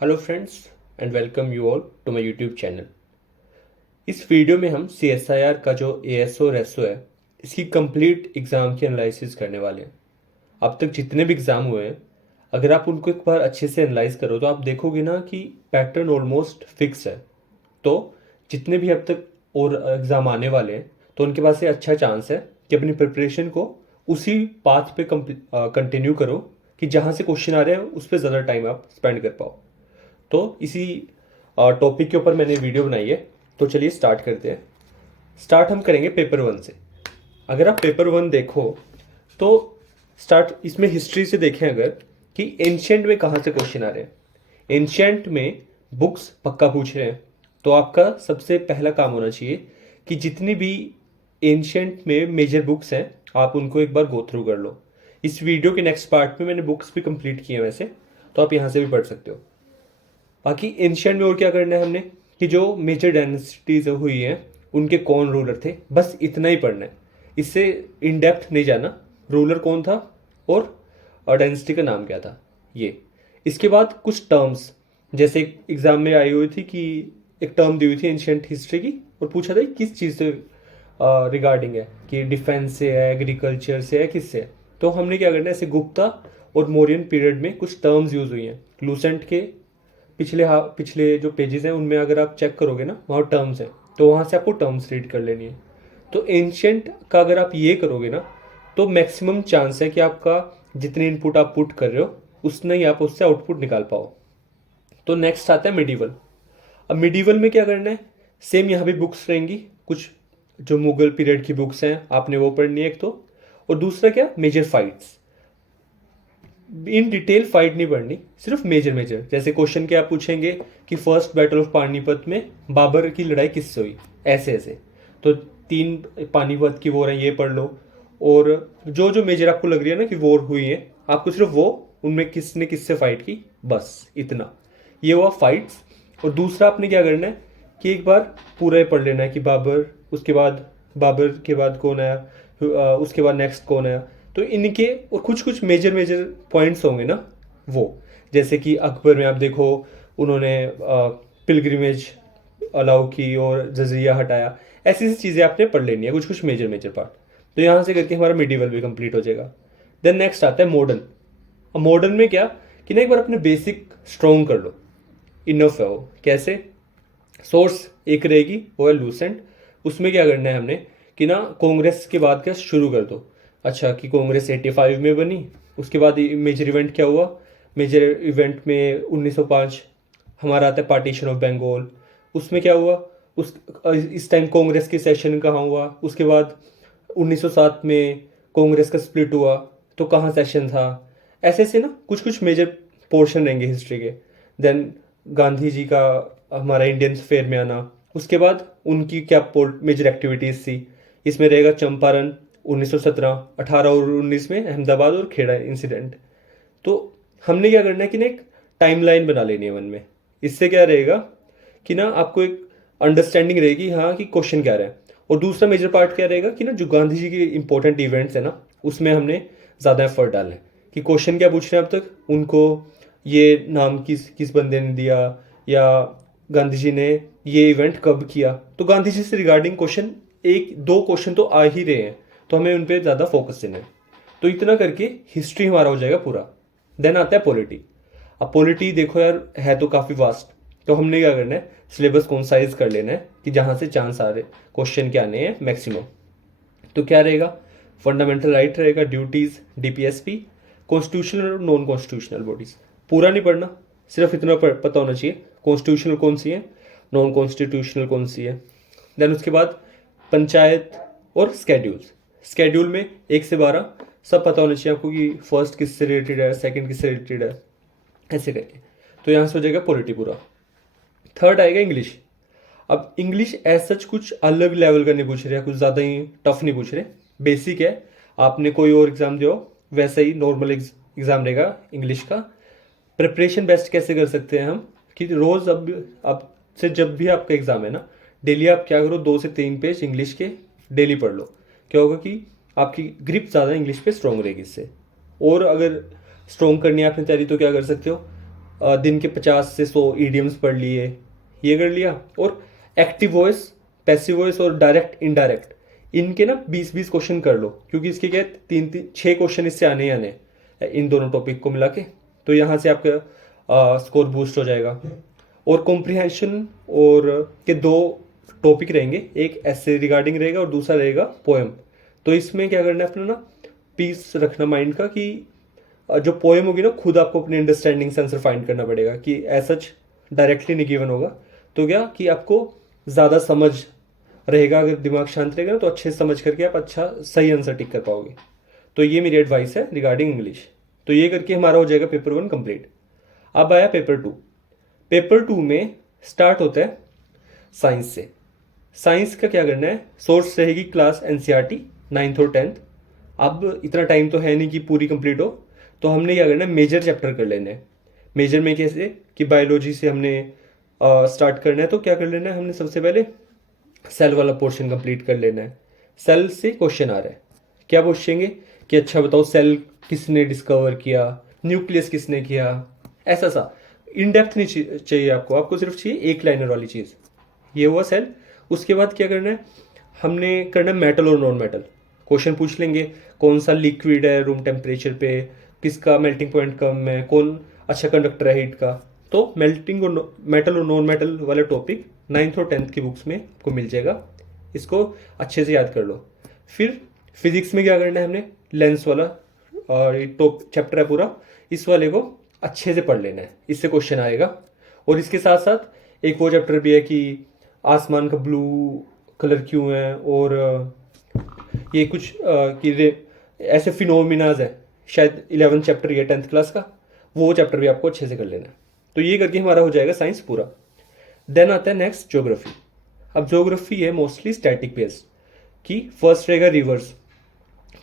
Hello friends and welcome you all to my YouTube channel. इस video में हम CSIR का जो ASO रेसो है इसकी कंप्लीट एग्ज़ाम की एनालिसिस करने वाले हैं। अब तक जितने भी एग्ज़ाम हुए हैं अगर आप उनको एक बार अच्छे से एनालाइज करो तो आप देखोगे ना कि पैटर्न ऑलमोस्ट फिक्स है। तो जितने भी अब तक और एग्ज़ाम आने वाले हैं तो उनके पास ये अच्छा चांस है कि अपनी प्रिपरेशन को उसी पाथ पे कंटिन्यू करो कि जहाँ से क्वेश्चन आ रहे हैं उस पर ज़्यादा टाइम आप स्पेंड कर पाओ। तो इसी टॉपिक के ऊपर मैंने वीडियो बनाई है। तो चलिए स्टार्ट करते हैं। स्टार्ट हम करेंगे पेपर वन से। अगर आप पेपर वन देखो तो स्टार्ट इसमें हिस्ट्री से देखें अगर कि एंशियंट में कहाँ से क्वेश्चन आ रहे हैं। एंशियंट में बुक्स पक्का पूछ रहे हैं तो आपका सबसे पहला काम होना चाहिए कि जितनी भी एंशियंट में मेजर बुक्स हैं आप उनको एक बार गो थ्रू कर लो। इस वीडियो के नेक्स्ट पार्ट में मैंने बुक्स भी कंप्लीट किए हैं वैसे, तो आप यहाँ से भी पढ़ सकते हो। बाकी एंशियंट में और क्या करना है हमने कि जो मेजर डायनेस्टीज हुई हैं उनके कौन रूलर थे, बस इतना ही पढ़ना है। इससे इन डेप्थ नहीं जाना रूलर कौन था और डायनेस्टी का नाम क्या था ये। इसके बाद कुछ टर्म्स जैसे एग्जाम में आई हुई थी कि एक टर्म दी हुई थी एंशियंट हिस्ट्री की और पूछा था कि किस चीज़ से रिगार्डिंग है, कि डिफेंस से है, एग्रीकल्चर से है, किससे है। तो हमने क्या करना है, ऐसे गुप्ता और मौर्यन पीरियड में कुछ टर्म्स यूज हुई हैं लूसेंट के पिछले जो पेजेस हैं उनमें अगर आप चेक करोगे ना वहाँ टर्म्स हैं तो वहाँ से आपको टर्म्स रीड कर लेनी है। तो एंशियंट का अगर आप ये करोगे ना तो मैक्सिमम चांस है कि आपका जितनी इनपुट आप पुट कर रहे हो उतना ही आप उससे आउटपुट निकाल पाओ। तो नेक्स्ट आता है मिडीवल। अब मिडीवल में क्या करना है, सेम यहाँ भी बुक्स रहेंगी कुछ जो मुगल पीरियड की बुक्स हैं आपने वो पढ़नी है एक तो, और दूसरा क्या major fights. In detail fight नहीं पढ़नी, सिर्फ मेजर मेजर। जैसे क्वेश्चन क्या पूछेंगे कि फर्स्ट बैटल ऑफ पानीपत में बाबर की लड़ाई किससे हुई, ऐसे ऐसे। तो 3 पानीपत की वॉर है ये पढ़ लो, और जो जो मेजर आपको लग रही है ना कि वॉर हुई है आपको सिर्फ वो उनमें किसने किससे फाइट की बस इतना। ये हुआ फाइट्स। और दूसरा आपने क्या करना है कि एक बार पूरा ही पढ़ लेना है कि बाबर के बाद कौन आया, उसके बाद नेक्स्ट कौन आया। तो इनके और कुछ कुछ मेजर मेजर पॉइंट्स होंगे ना वो, जैसे कि अकबर में आप देखो उन्होंने पिलग्रिमेज अलाउ की और जजिया हटाया। ऐसी ऐसी चीज़ें आपने पढ़ लेनी है कुछ कुछ मेजर मेजर पार्ट। तो यहाँ से करके हमारा मिडिवल भी कंप्लीट हो जाएगा। देन नेक्स्ट आता है मॉडर्न। अब मॉडर्न में क्या कि ना एक बार अपने बेसिक स्ट्रॉन्ग कर लो, इनफ है वो। कैसे, सोर्स एक रहेगी वो है लूसेंट। उसमें क्या करना है हमने कि ना कांग्रेस के बाद क्या शुरू कर दो। अच्छा कि कांग्रेस 85 में बनी, उसके बाद मेजर इवेंट क्या हुआ, मेजर इवेंट में 1905 हमारा आता है पार्टीशन ऑफ बंगाल। उसमें क्या हुआ, उस इस टाइम कांग्रेस की सेशन कहाँ हुआ, उसके बाद 1907 में कांग्रेस का स्प्लिट हुआ तो कहाँ सेशन था। ऐसे ऐसे ना कुछ कुछ मेजर पोर्शन रहेंगे हिस्ट्री के। देन गांधी जी का हमारा इंडियन फेयर में आना, उसके बाद उनकी क्या मेजर एक्टिविटीज थी। इसमें रहेगा चंपारण 1917, 18 और 19 में अहमदाबाद और खेड़ा इंसिडेंट। तो हमने क्या करना है कि ना एक टाइमलाइन बना लेनी है मन में। इससे क्या रहेगा कि ना आपको एक अंडरस्टैंडिंग रहेगी हाँ कि क्वेश्चन क्या रहा है। और दूसरा मेजर पार्ट क्या रहेगा कि ना जो गांधी जी के इंपॉर्टेंट इवेंट्स है ना उसमें हमने ज़्यादा एफर्ट डालना है कि क्वेश्चन क्या पूछ रहे हैं अब तक उनको, ये नाम किस किस बंदे ने दिया, या गांधी जी ने ये इवेंट कब किया। तो गांधी जी से रिगार्डिंग क्वेश्चन एक दो क्वेश्चन तो आ ही रहे हैं तो हमें उन पर ज़्यादा फोकस देना है। तो इतना करके हिस्ट्री हमारा हो जाएगा पूरा। देन आता है पॉलिटी। अब पॉलिटी देखो यार है तो काफ़ी वास्ट। तो हमने क्या करना है, सिलेबस कॉन्साइज कर लेना है कि जहाँ से चांस आ रहे क्वेश्चन के आने हैं मैक्सिमम। तो क्या रहेगा, फंडामेंटल राइट रहेगा, ड्यूटीज, DPSP, कॉन्स्टिट्यूशनल और नॉन कॉन्स्टिट्यूशनल बॉडीज। पूरा नहीं पढ़ना, सिर्फ इतना पता होना चाहिए कॉन्स्टिट्यूशनल कौन सी है, नॉन कॉन्स्टिट्यूशनल कौन सी है। देन उसके बाद पंचायत और स्केड्यूल्स। स्केड्यूल में 1 से 12 सब पता होना चाहिए आपको कि फर्स्ट किससे रिलेटेड है, सेकंड किससे रिलेटेड है, ऐसे करके। तो यहाँ से हो जाएगा पॉलिटी पूरा। थर्ड आएगा इंग्लिश। अब इंग्लिश एज सच कुछ अलग लेवल का नहीं पूछ रहे, कुछ ज़्यादा ही टफ नहीं पूछ रहे, बेसिक है। आपने कोई और एग्जाम दो वैसा ही नॉर्मल एग्जाम रहेगा इंग्लिश का। प्रिपरेशन बेस्ट कैसे कर सकते हैं हम कि रोज़ अब से जब भी आपका एग्जाम है ना डेली आप क्या करो 2 से 3 पेज इंग्लिश के डेली पढ़ लो। क्या होगा कि आपकी ग्रिप ज़्यादा इंग्लिश पे स्ट्रॉन्ग रहेगी इससे। और अगर स्ट्रॉन्ग करनी है आपने तैयारी तो क्या कर सकते हो, दिन के 50 से 100 ईडियम्स पढ़ लिए, ये कर लिया। और एक्टिव वॉइस, पैसिव वॉइस और डायरेक्ट इनडायरेक्ट, इनके ना 20-20 क्वेश्चन कर लो, क्योंकि इसके क्या 3-6 क्वेश्चन इससे आने ही आने इन दोनों टॉपिक को मिला के। तो यहाँ से आपका स्कोर बूस्ट हो जाएगा। और कॉम्प्रिहेंशन और के 2 टॉपिक रहेंगे, एक ऐसे रिगार्डिंग रहेगा और दूसरा रहेगा पोएम। तो इसमें क्या करना है अपना ना, पीस रखना माइंड का कि जो पोएम होगी ना, खुद आपको अपनी अंडरस्टैंडिंग से आंसर फाइंड करना पड़ेगा, कि ऐसा डायरेक्टली नहीं गिवन होगा। तो क्या कि आपको ज़्यादा समझ रहेगा, अगर दिमाग शांत रहेगा ना तो अच्छे से समझ करके आप अच्छा सही आंसर टिक कर पाओगे। तो ये मेरी एडवाइस है रिगार्डिंग इंग्लिश। तो ये करके हमारा हो जाएगा पेपर 1 कंप्लीट। अब आया पेपर 2। पेपर 2 में स्टार्ट होता है साइंस से। साइंस का क्या करना है, सोर्स रहेगी क्लास एनसीईआरटी 9th और 10th। अब इतना टाइम तो है नहीं कि पूरी कंप्लीट हो, तो हमने क्या करना है, मेजर चैप्टर कर लेने हैं। मेजर में कैसे कि बायोलॉजी से हमने स्टार्ट करना है। तो क्या कर लेना है हमने, सबसे पहले सेल वाला पोर्शन कंप्लीट कर लेना है। सेल से क्वेश्चन आ रहा है, क्या पूछेंगे कि अच्छा बताओ सेल किसने डिस्कवर किया, न्यूक्लियस किसने किया, ऐसा सा इन डेप्थ नहीं चाहिए आपको सिर्फ चाहिए एक लाइनर वाली चीज़। ये हुआ सेल। उसके बाद क्या करना है, हमने करना है मेटल और नॉन मेटल। क्वेश्चन पूछ लेंगे कौन सा लिक्विड है रूम टेम्परेचर पे, किसका मेल्टिंग पॉइंट कम है, कौन अच्छा कंडक्टर है हीट का। तो मेल्टिंग और मेटल और नॉन मेटल वाले टॉपिक 9th और 10th की बुक्स में आपको मिल जाएगा। इसको अच्छे से याद कर लो। फिर फिजिक्स में क्या करना है, हमने लेंस वाला टॉप चैप्टर है पूरा, इस वाले को अच्छे से पढ़ लेना है, इससे क्वेश्चन आएगा। और इसके साथ साथ एक वो चैप्टर भी है कि आसमान का ब्लू कलर क्यों है, और ये कुछ कि ऐसे फिनोमिनाज है, शायद 11th चैप्टर या 10th क्लास का, वो चैप्टर भी आपको अच्छे से कर लेना है। तो ये करके हमारा हो जाएगा साइंस पूरा। देन आता है नेक्स्ट ज्योग्राफी। अब ज्योग्राफी है मोस्टली स्टैटिक बेस्ड, कि फर्स्ट रहेगा रिवर्स।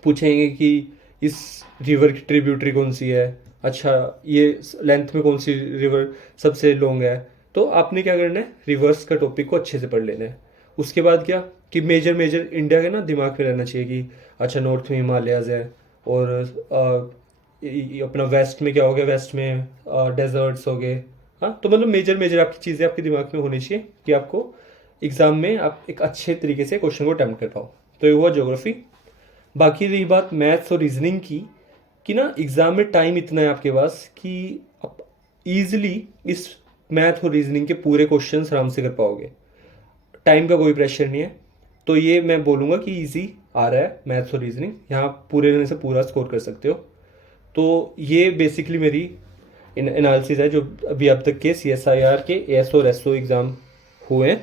पूछेंगे कि इस रिवर की ट्रिब्यूटरी कौन सी है, अच्छा ये लेंथ में कौन सी रिवर सबसे लॉन्ग है। तो आपने क्या करना है, रिवर्स का टॉपिक को अच्छे से पढ़ लेना है। उसके बाद क्या कि मेजर इंडिया के ना दिमाग में रहना चाहिए कि अच्छा नॉर्थ में हिमालयाज है, और अपना वेस्ट में क्या हो गया, वेस्ट में डेजर्ट्स हो गए। हाँ, तो मतलब मेजर आपकी चीज़ें आपके दिमाग में होनी चाहिए कि आपको एग्जाम में आप एक अच्छे तरीके से क्वेश्चन को अटेम्प्ट कर पाओ। तो ये हुआ ज्योग्राफी। बाकी रही बात मैथ्स और रीजनिंग की, कि ना एग्जाम में टाइम इतना है आपके पास कि आप इजीली इस मैथ और रीजनिंग के पूरे क्वेश्चंस आराम से कर पाओगे। टाइम का कोई प्रेशर नहीं है। तो ये मैं बोलूँगा कि इजी आ रहा है मैथ्स और रीजनिंग, यहाँ पूरे रहने से पूरा स्कोर कर सकते हो। तो ये बेसिकली मेरी एनालिसिस है जो अभी अब तक के CSIR के AS और SO एग्ज़ाम हुए हैं।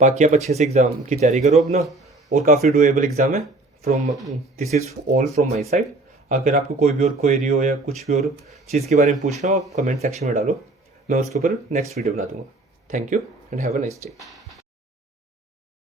बाकी आप अच्छे से एग्ज़ाम की तैयारी करो अपना, और काफ़ी डुएबल एग्ज़ाम है। This is all from my side. अगर आपको कोई भी और क्वेरी हो या कुछ भी और चीज़ के बारे में पूछना हो, आप कमेंट सेक्शन में डालो, मैं उसके ऊपर नेक्स्ट वीडियो बना दूंगा। Thank you and have a nice day.